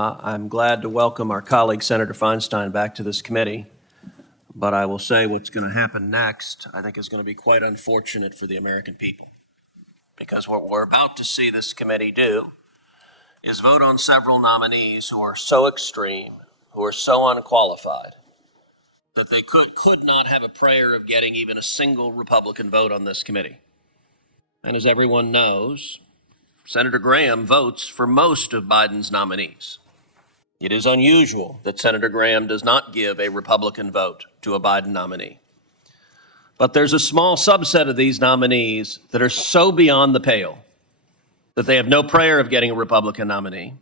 I'm glad to welcome our colleague, Senator Feinstein, back to this committee. But I will say what's going to happen next, I think, is going to be quite unfortunate for the American people. Because what we're about to see this committee do is vote on several nominees who are so extreme, who are so unqualified, that they could not have a prayer of getting even a single Republican vote on this committee. And as everyone knows, Senator Graham votes for most of Biden's nominees. It is unusual that Senator Graham does not give a Republican vote to a Biden nominee. But there's a small subset of these nominees that are so beyond the pale that they have no prayer of getting a Republican nominee.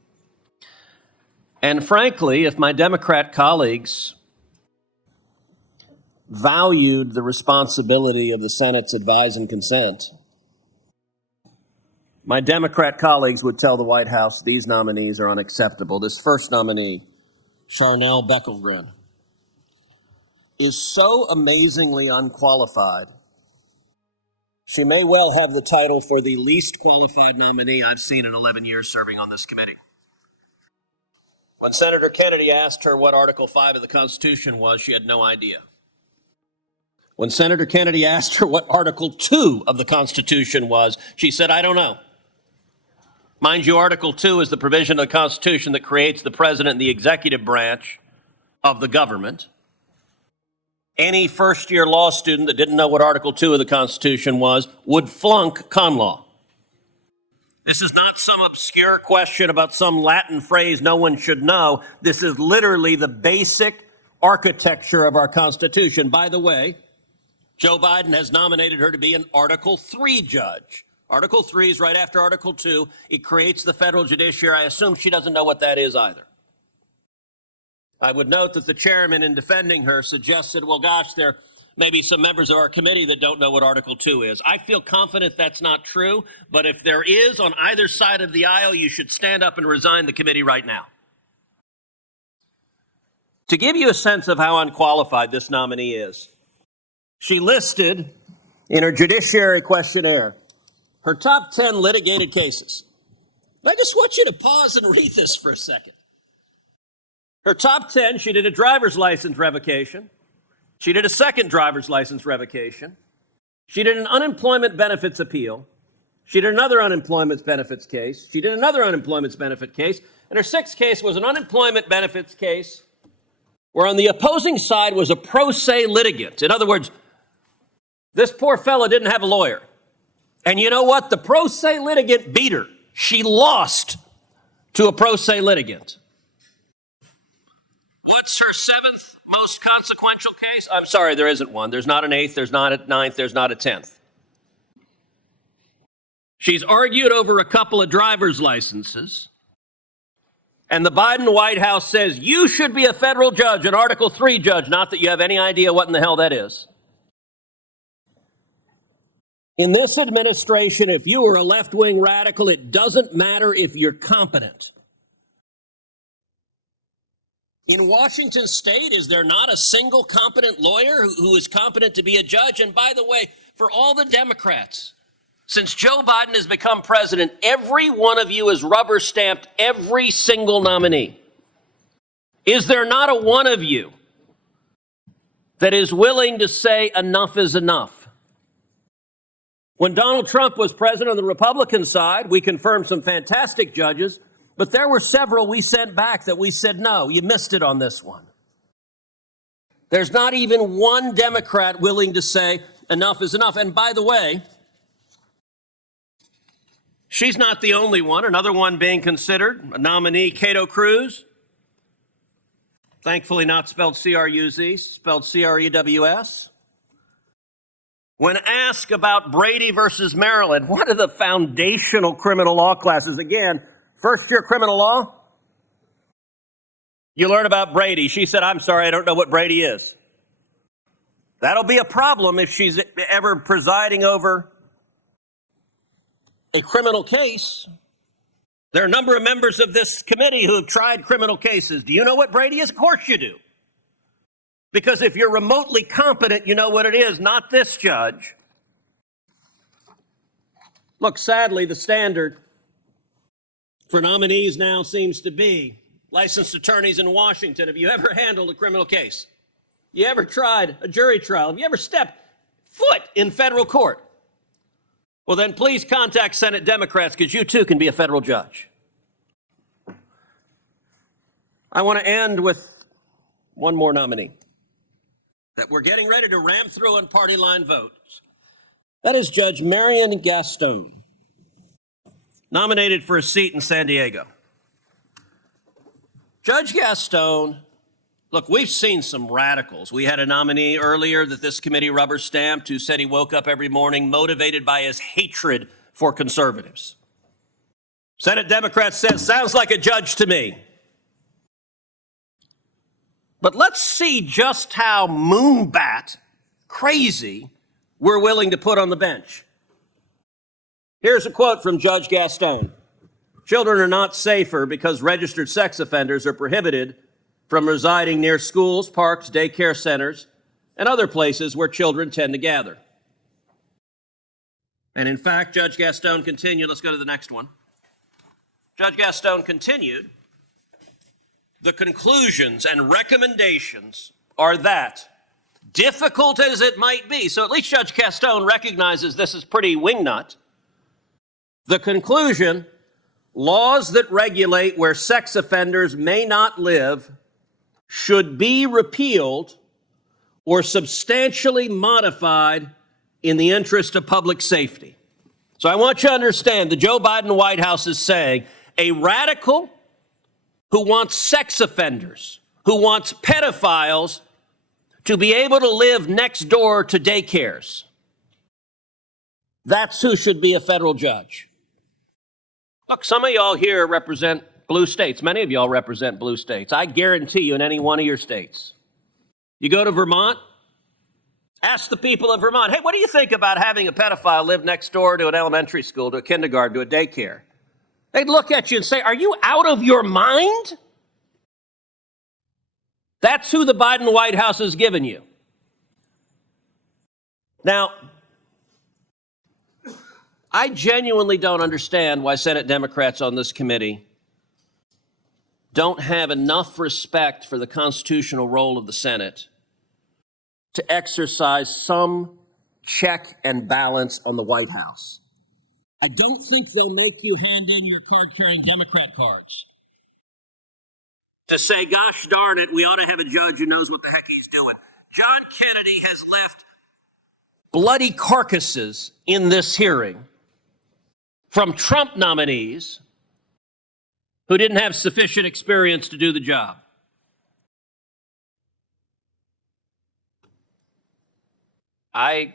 And frankly, if my Democrat colleagues valued the responsibility of the Senate's advise and consent, my Democrat colleagues would tell the White House these nominees are unacceptable. This first nominee, Charnel Beckelgren, is so amazingly unqualified. She may well have the title for the least qualified nominee I've seen in 11 years serving on this committee. When Senator Kennedy asked her what Article 5 of the Constitution was, she had no idea. When Senator Kennedy asked her what Article 2 of the Constitution was, she said, I don't know. Mind you, Article 2 is the provision of the Constitution that creates the president and the executive branch of the government. Any first-year law student that didn't know what Article 2 of the Constitution was would flunk con law. This is not some obscure question about some Latin phrase no one should know. This is literally the basic architecture of our Constitution. By the way, Joe Biden has nominated her to be an Article 3 judge. Article 3 is right after Article 2. It creates the federal judiciary. I assume she doesn't know what that is either. I would note that the chairman, in defending her, suggested, well, gosh, there may be some members of our committee that don't know what Article 2 is. I feel confident that's not true, but if there is on either side of the aisle, you should stand up and resign the committee right now. To give you a sense of how unqualified this nominee is, she listed in her judiciary questionnaire her top 10 litigated cases. I just want you to pause and read this for a second. Her top 10, she did a driver's license revocation. She did a second driver's license revocation. She did an unemployment benefits appeal. She did another unemployment benefits case. She did another unemployment benefit case. And her sixth case was an unemployment benefits case where on the opposing side was a pro se litigant. In other words, this poor fella didn't have a lawyer. And you know what? The pro se litigant beat her. She lost to a pro se litigant. What's her seventh most consequential case? I'm sorry, there isn't one. There's not an eighth, there's not a ninth, there's not a 10th. She's argued over a couple of driver's licenses. And the Biden White House says you should be a federal judge, an Article 3 judge, not that you have any idea what in the hell that is. In this administration, if you are a left-wing radical, it doesn't matter if you're competent. In Washington State, is there not a single competent lawyer who is competent to be a judge? And by the way, for all the Democrats, since Joe Biden has become president, every one of you has rubber-stamped every single nominee. Is there not a one of you that is willing to say enough is enough? When Donald Trump was president on the Republican side, we confirmed some fantastic judges, but there were several we sent back that we said, no, you missed it on this one. There's not even one Democrat willing to say enough is enough. And by the way, she's not the only one. Another one being considered, a nominee, Cruz. Thankfully not spelled C-R-U-Z, spelled C-R-E-W-S. When asked about Brady versus Maryland, one of the foundational criminal law classes, again, first-year criminal law, you learn about Brady. She said, I'm sorry, I don't know what Brady is. That'll be a problem if she's ever presiding over a criminal case. There are a number of members of this committee who have tried criminal cases. Do you know what Brady is? Of course you do. Because if you're remotely competent, you know what it is, not this judge. Look, sadly, the standard for nominees now seems to be licensed attorneys in Washington, have you ever handled a criminal case? You ever tried a jury trial? Have you ever stepped foot in federal court? Well, then please contact Senate Democrats, because you too can be a federal judge. I want to end with one more nominee that we're getting ready to ram through on party line votes. That is Judge Marion Gaston, nominated for a seat in San Diego. Judge Gaston, look, we've seen some radicals. We had a nominee earlier that this committee rubber stamped who said he woke up every morning motivated by his hatred for conservatives. Senate Democrats said, sounds like a judge to me. But let's see just how moonbat crazy we're willing to put on the bench. Here's a quote from Judge Gaston. Children are not safer because registered sex offenders are prohibited from residing near schools, parks, daycare centers, and other places where children tend to gather. And in fact, Judge Gaston continued, let's go to the next one. Judge Gaston continued, the conclusions and recommendations are that, difficult as it might be, so at least Judge Gaston recognizes this is pretty wingnut, the conclusion, laws that regulate where sex offenders may not live should be repealed or substantially modified in the interest of public safety. So I want you to understand the Joe Biden White House is saying a radical who wants sex offenders, who wants pedophiles to be able to live next door to daycares. That's who should be a federal judge. Look, some of y'all here represent blue states. Many of y'all represent blue states. I guarantee you in any one of your states. You go to Vermont, ask the people of Vermont, hey, what do you think about having a pedophile live next door to an elementary school, to a kindergarten, to a daycare? They'd look at you and say, are you out of your mind? That's who the Biden White House has given you. Now, I genuinely don't understand why Senate Democrats on this committee don't have enough respect for the constitutional role of the Senate to exercise some check and balance on the White House. I don't think they'll make you hand in your card-carrying Democrat cards to say, gosh darn it, we ought to have a judge who knows what the heck he's doing. John Kennedy has left bloody carcasses in this hearing from Trump nominees who didn't have sufficient experience to do the job. I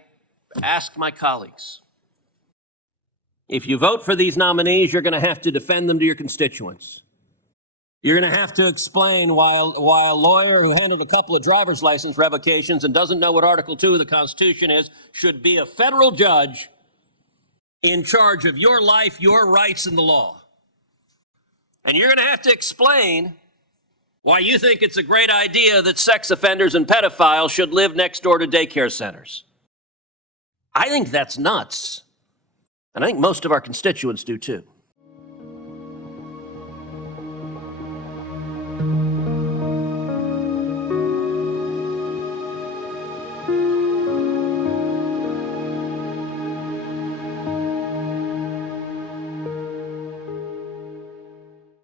asked my colleagues, if you vote for these nominees, you're going to have to defend them to your constituents. You're going to have to explain why a lawyer who handled a couple of driver's license revocations and doesn't know what Article 2 of the Constitution is should be a federal judge in charge of your life, your rights, and the law. And you're going to have to explain why you think it's a great idea that sex offenders and pedophiles should live next door to daycare centers. I think that's nuts. And I think most of our constituents do too.